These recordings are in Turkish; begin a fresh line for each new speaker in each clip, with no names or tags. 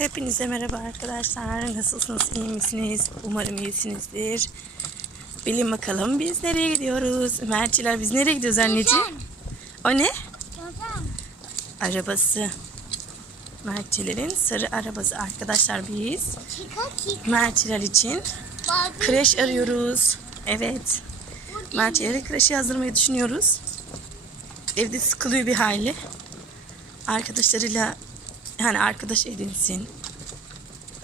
Hepinize merhaba arkadaşlar. Nasılsınız? iyi misiniz? Umarım iyisinizdir. Bilin bakalım biz nereye gidiyoruz? Mertçiler biz nereye gidiyoruz anneciğim? O ne? Arabası. Mertçilerin sarı arabası. Arkadaşlar biz. Mertçiler için kreş arıyoruz. Evet. Mertçileri kreşe yazdırmayı düşünüyoruz. Evde sıkılıyor bir hayli. Arkadaşlarıyla yani arkadaş edinsin.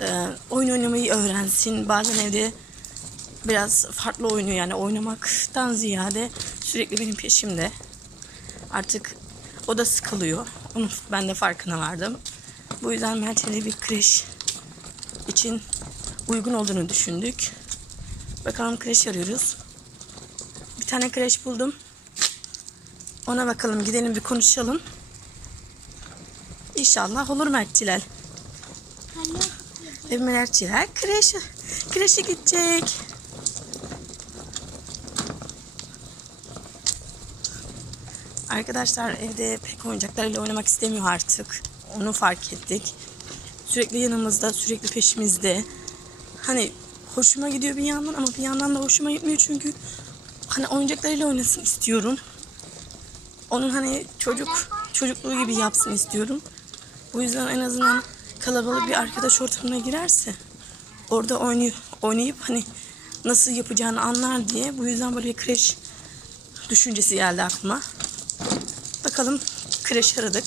Ee, oyun oynamayı öğrensin. Bazen evde biraz farklı oynuyor yani oynamaktan ziyade sürekli benim peşimde. Artık o da sıkılıyor. Onun ben de farkına vardım. Bu yüzden Mert'e bir kreş için uygun olduğunu düşündük. Bakalım kreş arıyoruz. Bir tane kreş buldum. Ona bakalım gidelim bir konuşalım. İnşallah olur Mertçiler. Ve Mertçiler kreşe, kreşe gidecek. Arkadaşlar evde pek oyuncaklarıyla oynamak istemiyor artık. Onu fark ettik. Sürekli yanımızda, sürekli peşimizde. Hani hoşuma gidiyor bir yandan ama bir yandan da hoşuma gitmiyor çünkü hani oyuncaklarıyla oynasın istiyorum. Onun hani çocuk çocukluğu gibi yapsın istiyorum. Bu yüzden en azından kalabalık bir arkadaş ortamına girerse orada oynayıp, oynayıp hani nasıl yapacağını anlar diye bu yüzden böyle bir kreş düşüncesi geldi aklıma. Bakalım kreş aradık.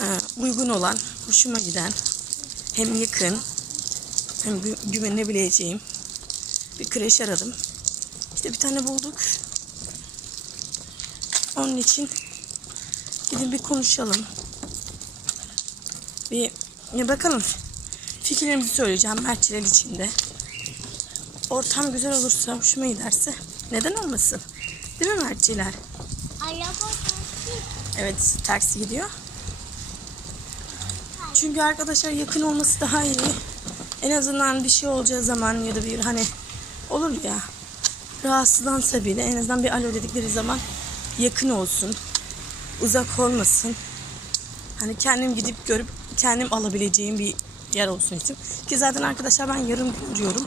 Ee, uygun olan, hoşuma giden, hem yakın, hem gü- güvenebileceğim bir kreş aradım. İşte bir tane bulduk. Onun için gidin bir konuşalım. Bir ya bakalım fikirlerimizi söyleyeceğim Mertçiler içinde. Ortam güzel olursa, hoşuma giderse neden olmasın? Değil mi Mertçiler?
Araba taksi.
Evet taksi gidiyor. Çünkü arkadaşlar yakın olması daha iyi. En azından bir şey olacağı zaman ya da bir hani olur ya rahatsızlansa bile en azından bir alo dedikleri zaman yakın olsun. Uzak olmasın. Hani kendim gidip görüp kendim alabileceğim bir yer olsun istiyorum. Ki zaten arkadaşlar ben yarım gün diyorum.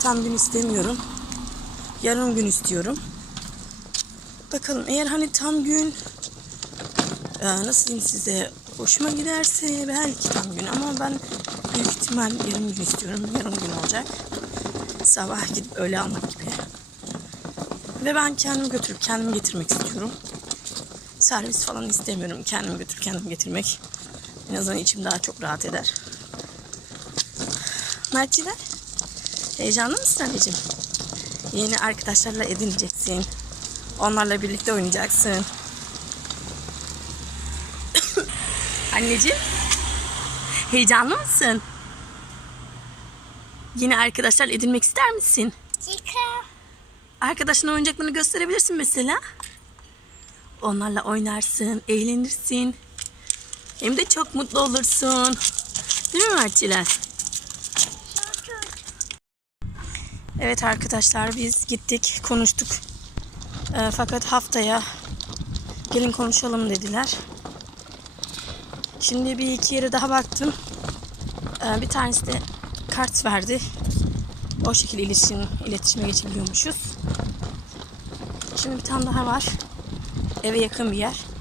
Tam gün istemiyorum. Yarım gün istiyorum. Bakalım eğer hani tam gün e, nasıl diyeyim size hoşuma giderse belki tam gün ama ben büyük ihtimal yarım gün istiyorum. Yarım gün olacak. Sabah gidip öyle almak gibi. Ve ben kendim götürüp kendim getirmek istiyorum. Servis falan istemiyorum. Kendim götürüp kendim getirmek. En azından içim daha çok rahat eder. Mertçiler, heyecanlı mısın anneciğim? Yeni arkadaşlarla edineceksin. Onlarla birlikte oynayacaksın. Anneciğim, heyecanlı mısın? Yeni arkadaşlar edinmek ister misin?
Kika.
Arkadaşına oyuncaklarını gösterebilirsin mesela. Onlarla oynarsın, eğlenirsin. Hem de çok mutlu olursun. Değil mi Mertçiler? Evet arkadaşlar biz gittik, konuştuk. Ee, fakat haftaya gelin konuşalım dediler. Şimdi bir iki yere daha baktım. Ee, bir tanesi de kart verdi. O şekilde iletişim, iletişime geçebiliyormuşuz. Şimdi bir tane daha var. Eve yakın bir yer.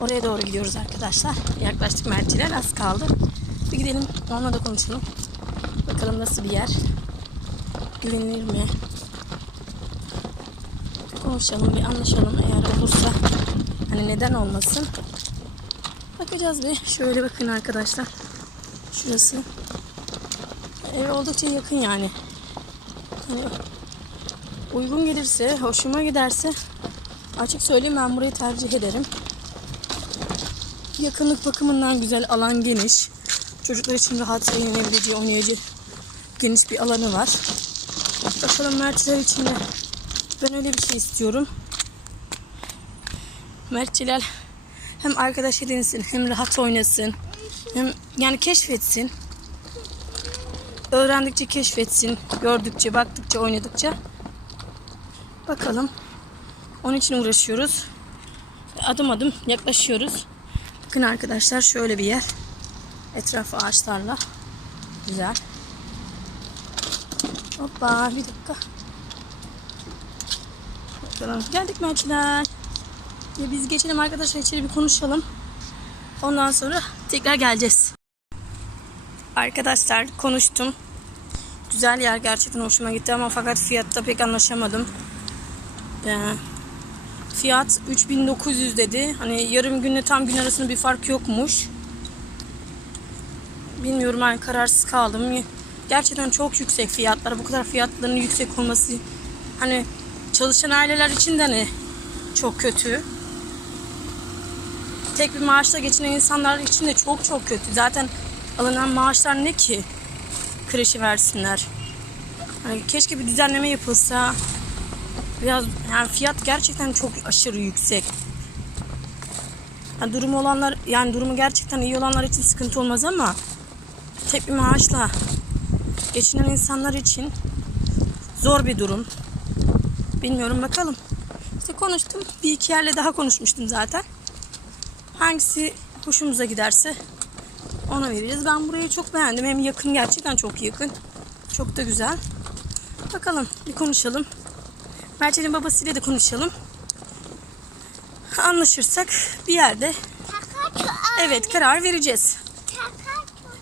Oraya doğru gidiyoruz arkadaşlar. Yaklaştık Mertçiler az kaldı. Bir gidelim onunla da konuşalım. Bakalım nasıl bir yer. Güvenilir mi? Konuşalım, bir anlaşalım eğer olursa. Hani neden olmasın? Bakacağız bir. Şöyle bakın arkadaşlar. Şurası. Ev oldukça yakın yani. Hani uygun gelirse, hoşuma giderse açık söyleyeyim ben burayı tercih ederim. Yakınlık bakımından güzel, alan geniş. Çocuklar için rahat eğlenebileceği, oynayacağı geniş bir alanı var. Bakalım Mertçiler için de ben öyle bir şey istiyorum. Mertçiler hem arkadaş edinsin, hem rahat oynasın, hem yani keşfetsin. Öğrendikçe keşfetsin, gördükçe, baktıkça, oynadıkça. Bakalım. Onun için uğraşıyoruz. Adım adım yaklaşıyoruz. Bakın arkadaşlar şöyle bir yer. Etrafı ağaçlarla. Güzel. Hoppa bir dakika. Bakalım. Geldik Mertler. Ya biz geçelim arkadaşlar içeri bir konuşalım. Ondan sonra tekrar geleceğiz. Arkadaşlar konuştum. Güzel yer gerçekten hoşuma gitti ama fakat fiyatta pek anlaşamadım. Ee, fiyat 3900 dedi. Hani yarım günle tam gün arasında bir fark yokmuş. Bilmiyorum hani kararsız kaldım. Gerçekten çok yüksek fiyatlar. Bu kadar fiyatların yüksek olması hani çalışan aileler için de hani çok kötü. Tek bir maaşla geçinen insanlar için de çok çok kötü. Zaten alınan maaşlar ne ki? Kreşi versinler. Hani keşke bir düzenleme yapılsa. Biraz yani fiyat gerçekten çok aşırı yüksek. Yani durumu olanlar yani durumu gerçekten iyi olanlar için sıkıntı olmaz ama tek bir maaşla geçinen insanlar için zor bir durum. Bilmiyorum bakalım. İşte konuştum. Bir iki yerle daha konuşmuştum zaten. Hangisi hoşumuza giderse ona vereceğiz. Ben burayı çok beğendim. Hem yakın gerçekten çok yakın. Çok da güzel. Bakalım bir konuşalım. Mert'in babasıyla da konuşalım. Anlaşırsak bir yerde evet karar vereceğiz.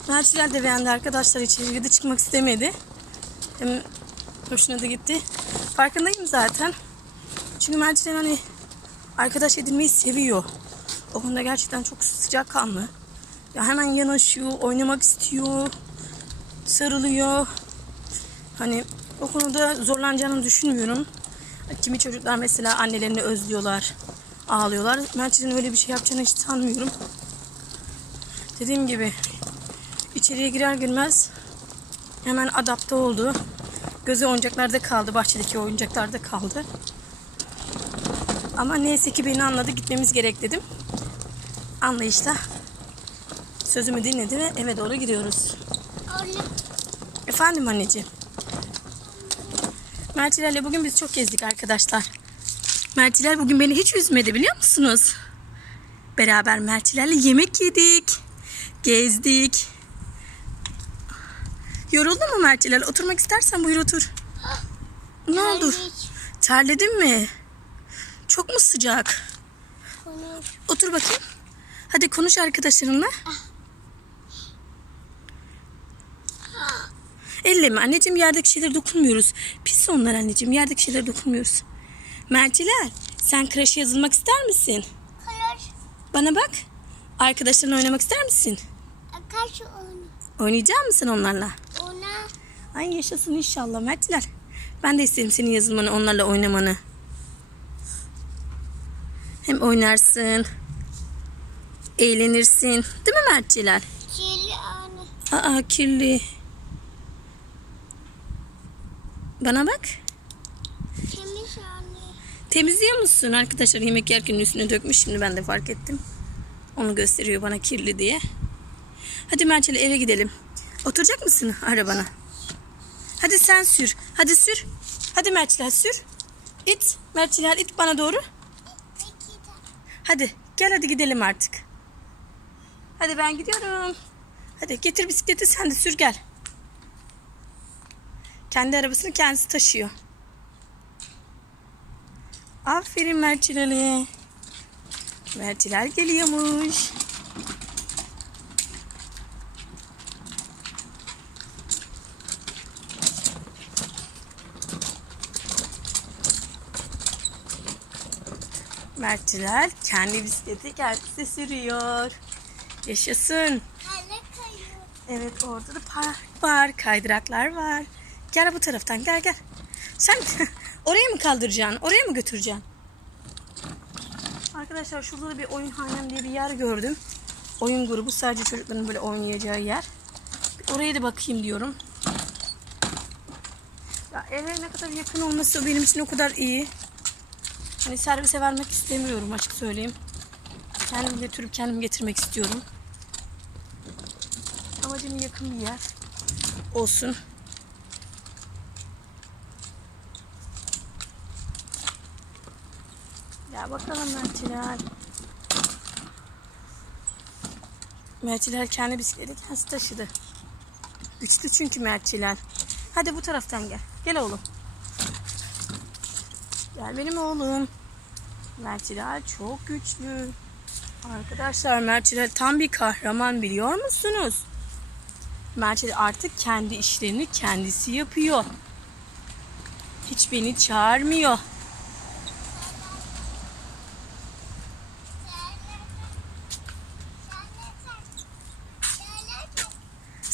Mert'ler de beğendi arkadaşlar içeri de çıkmak istemedi. Hem hoşuna da gitti. Farkındayım zaten. Çünkü Mert'ler hani arkadaş edinmeyi seviyor. O konuda gerçekten çok sıcakkanlı. Ya hemen yanaşıyor, oynamak istiyor, sarılıyor. Hani o konuda zorlanacağını düşünmüyorum. Kimi çocuklar mesela annelerini özlüyorlar, ağlıyorlar. Mert'in öyle bir şey yapacağını hiç sanmıyorum. Dediğim gibi içeriye girer girmez hemen adapte oldu. Gözü oyuncaklarda kaldı, bahçedeki oyuncaklarda kaldı. Ama neyse ki beni anladı, gitmemiz gerek dedim. Anlayışla sözümü dinledi ve eve doğru gidiyoruz.
Öyle.
Efendim anneciğim. Mertilerle bugün biz çok gezdik arkadaşlar. Mertiler bugün beni hiç üzmedi biliyor musunuz? Beraber Mertilerle yemek yedik. Gezdik. Yoruldun mu Mertiler? Oturmak istersen buyur otur. Ne oldu? Terledin mi? Çok mu sıcak?
konuş.
Otur bakayım. Hadi konuş arkadaşlarınla. Elleme anneciğim yerdeki şeylere dokunmuyoruz. Pis onlar anneciğim yerdeki şeylere dokunmuyoruz. Mertiler sen kreşe yazılmak ister misin?
Konuş.
Bana bak. Arkadaşlarınla oynamak ister misin?
Takaç onu.
Oynayacak mısın onlarla?
Ona.
Ay yaşasın inşallah Mertler. Ben de isterim senin yazılmanı onlarla oynamanı. Hem oynarsın. Eğlenirsin. Değil mi Mertçiler?
Kirli anne.
Aa kirli. Bana bak.
Temiz anne.
Temizliyor musun? Arkadaşlar yemek yerken üstüne dökmüş. Şimdi ben de fark ettim. Onu gösteriyor bana kirli diye. Hadi Mertçeli eve gidelim. Oturacak mısın arabana? Hadi sen sür. Hadi sür. Hadi Mertçiler sür. İt. Mertçiler it bana doğru. Hadi gel hadi gidelim artık. Hadi ben gidiyorum. Hadi getir bisikleti sen de sür gel. Kendi arabasını kendisi taşıyor. Aferin Mertçiler'e. Mertçiler geliyormuş. Mertçiler kendi bisikleti kendisi sürüyor. Yaşasın. Evet orada da park var, kaydıraklar var. Gel bu taraftan gel gel. Sen oraya mı kaldıracaksın? Oraya mı götüreceksin? Arkadaşlar şurada da bir oyun hanem diye bir yer gördüm. Oyun grubu sadece çocukların böyle oynayacağı yer. Oraya da bakayım diyorum. Ya eve ne kadar yakın olması benim için o kadar iyi. Hani servise vermek istemiyorum açık söyleyeyim. Kendim götürüp kendim getirmek istiyorum. Amacım yakın bir yer olsun. Bakalım Mertçiler. Mertçiler kendi bisikleti kendisi taşıdı. Güçlü çünkü Mertçiler. Hadi bu taraftan gel. Gel oğlum. Gel benim oğlum. Mertçiler çok güçlü. Arkadaşlar Mertçiler tam bir kahraman biliyor musunuz? Mertçiler artık kendi işlerini kendisi yapıyor. Hiç beni çağırmıyor.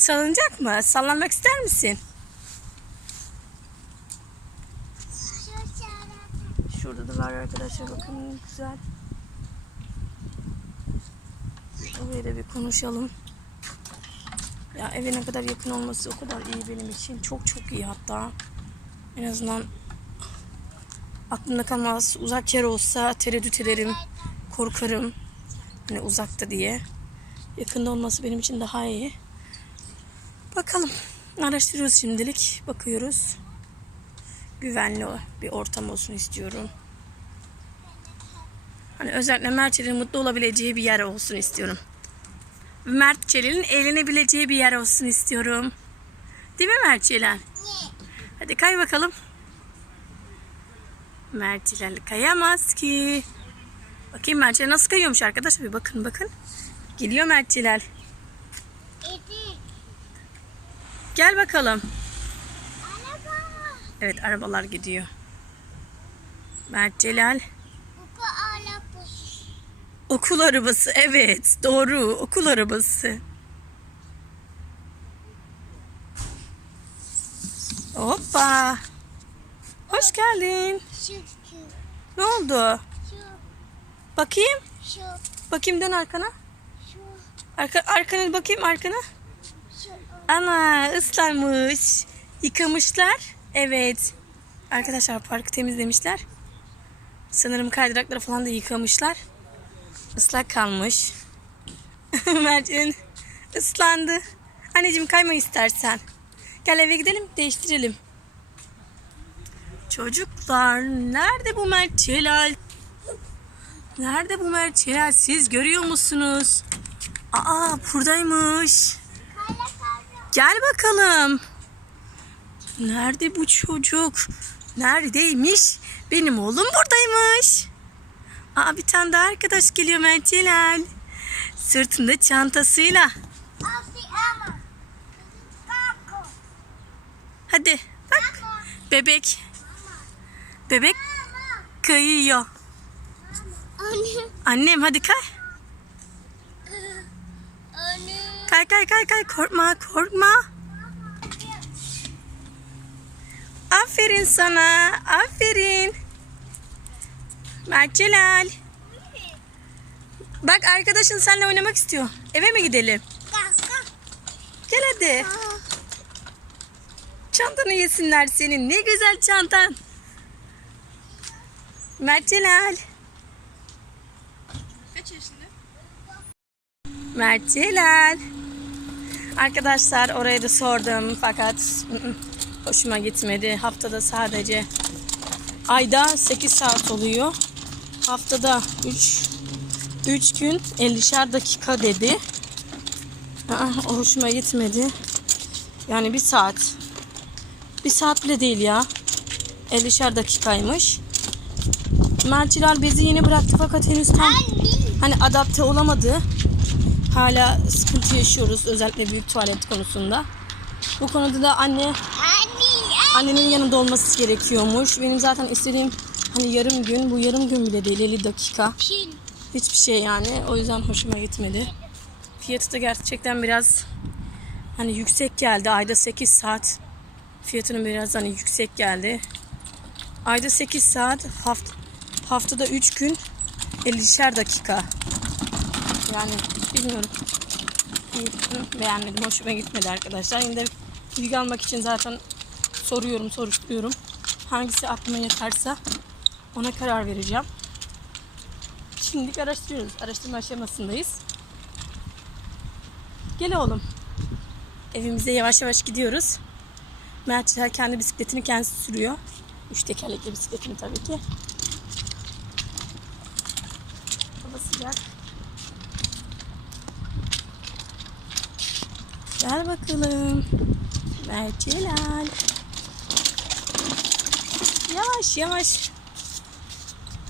Salınacak mı? Sallanmak ister misin? Şurada da var arkadaşlar bakın güzel. Oraya da bir konuşalım. Ya eve ne kadar yakın olması o kadar iyi benim için. Çok çok iyi hatta. En azından aklımda kalmaz. Uzak yer olsa tereddüt ederim. Korkarım. Hani uzakta diye. Yakında olması benim için daha iyi. Bakalım. Araştırıyoruz şimdilik. Bakıyoruz. Güvenli bir ortam olsun istiyorum. Hani özellikle Mert Çelik'in mutlu olabileceği bir yer olsun istiyorum. Mert Çelik'in eğlenebileceği bir yer olsun istiyorum. Değil mi Mert Çelik? Hadi kay bakalım. Mert Çelik kayamaz ki. Bakayım Mert Çelik nasıl kayıyormuş arkadaşlar. Bir bakın bakın. Geliyor Mert Gel bakalım. Evet arabalar gidiyor. Mert Celal. Okul arabası evet doğru okul arabası. Hoppa. Hoş geldin. Ne oldu? Bakayım. Bakayım dön arkana. Arka, arkana bakayım arkana. Ana ıslanmış. Yıkamışlar. Evet. Arkadaşlar parkı temizlemişler. Sanırım kaydırakları falan da yıkamışlar. Islak kalmış. Mert'in ıslandı. Anneciğim kayma istersen. Gel eve gidelim değiştirelim. Çocuklar nerede bu Mert Celal? Nerede bu Mert Celal? Siz görüyor musunuz? Aa buradaymış. Gel bakalım. Nerede bu çocuk? Neredeymiş? Benim oğlum buradaymış. Aa bir tane daha arkadaş geliyor Mert Celal. Sırtında çantasıyla. Hadi bak. Bebek. Bebek kayıyor.
Anne.
Annem hadi kay.
Anne.
Kay kay kay kay korkma korkma. Aferin sana. Aferin. Mert Celal. Bak arkadaşın seninle oynamak istiyor. Eve mi gidelim? Gel hadi. Çantanı yesinler senin. Ne güzel çantan. Mert Celal.
Kaç yaşında?
Mert Celal. Arkadaşlar oraya da sordum fakat hoşuma gitmedi. Haftada sadece ayda 8 saat oluyor. Haftada 3 3 gün 50'şer dakika dedi. Aa, o hoşuma gitmedi. Yani bir saat. Bir saat bile değil ya. 50'şer dakikaymış. Mert Celal bezi yeni bıraktı fakat henüz tam hani adapte olamadı. Hala sıkıntı yaşıyoruz özellikle büyük tuvalet konusunda. Bu konuda da anne
Anne.
annenin yanında olması gerekiyormuş. Benim zaten istediğim hani yarım gün bu yarım gün bile değil 50 dakika. Hiçbir şey yani o yüzden hoşuma gitmedi. Fiyatı da gerçekten biraz hani yüksek geldi. Ayda 8 saat fiyatının biraz hani yüksek geldi. Ayda 8 saat haft haftada 3 gün 50'şer dakika. Yani bilmiyorum. Beğenmedim. Hoşuma gitmedi arkadaşlar. Yine de bilgi almak için zaten soruyorum, soruşturuyorum. Hangisi aklıma yatarsa ona karar vereceğim. Şimdilik araştırıyoruz. Araştırma aşamasındayız. Gel oğlum. Evimize yavaş yavaş gidiyoruz. Mertçiler kendi bisikletini kendisi sürüyor. Üç tekerlekli bisikletini tabii ki. Hava sıcak. Gel bakalım. Mercelal. Yavaş yavaş.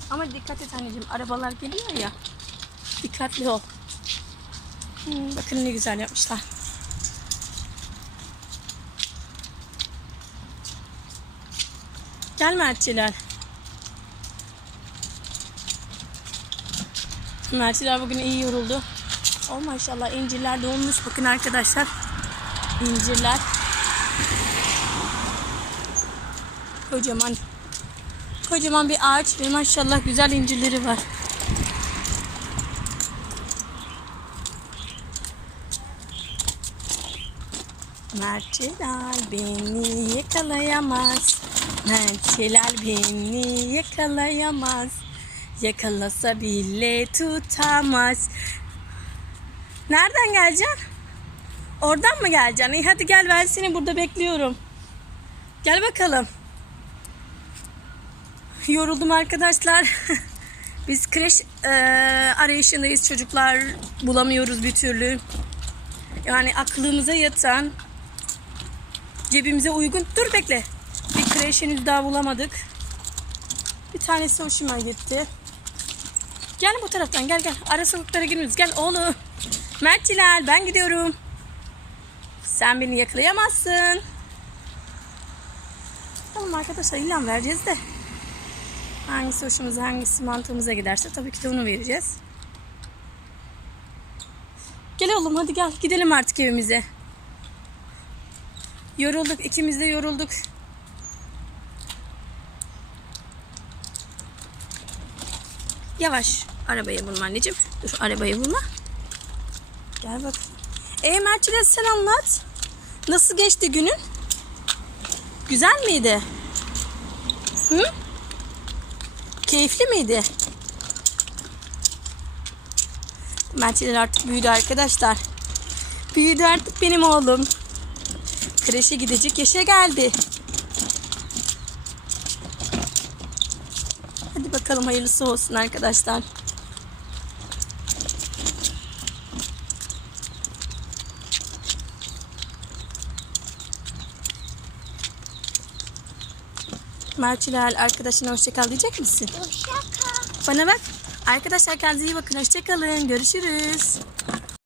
Ama dikkat et anneciğim. Arabalar geliyor ya. Dikkatli ol. Hmm, bakın ne güzel yapmışlar. Gel Mertçiler. Mertçiler bugün iyi yoruldu. Oh maşallah incirler de olmuş. Bakın arkadaşlar. İncirler. Kocaman. Kocaman bir ağaç ve maşallah güzel incirleri var. Mertçelal beni yakalayamaz. Mertçelal beni yakalayamaz. Yakalasa bile tutamaz. Nereden geleceksin? Oradan mı geleceksin? İyi hadi gel ben seni burada bekliyorum. Gel bakalım. Yoruldum arkadaşlar. Biz kreş eee, arayışındayız çocuklar. Bulamıyoruz bir türlü. Yani aklımıza yatan, cebimize uygun. Dur bekle. Bir kreş henüz daha bulamadık. Bir tanesi hoşuma gitti. Gel bu taraftan gel gel. Ara sokaklara girmiyoruz. Gel oğlum. Mert Cilal ben gidiyorum. Sen beni yakalayamazsın. Tamam arkadaşlar ilan vereceğiz de. Hangisi hoşumuza hangisi mantığımıza giderse tabii ki de onu vereceğiz. Gel oğlum hadi gel gidelim artık evimize. Yorulduk ikimiz de yorulduk. Yavaş arabaya vurma anneciğim. Dur arabaya vurma. Gel bak. E Mert'ciğim sen anlat. Nasıl geçti günün? Güzel miydi? Hı? Keyifli miydi? Mert'ciler artık büyüdü arkadaşlar. Büyüdü artık benim oğlum. Kreşe gidecek yaşa geldi. Hadi bakalım hayırlısı olsun arkadaşlar. Mertçiler arkadaşına hoşçakal diyecek misin?
Hoşça kal.
Bana bak. Arkadaşlar kendinize iyi bakın. Hoşçakalın. Görüşürüz.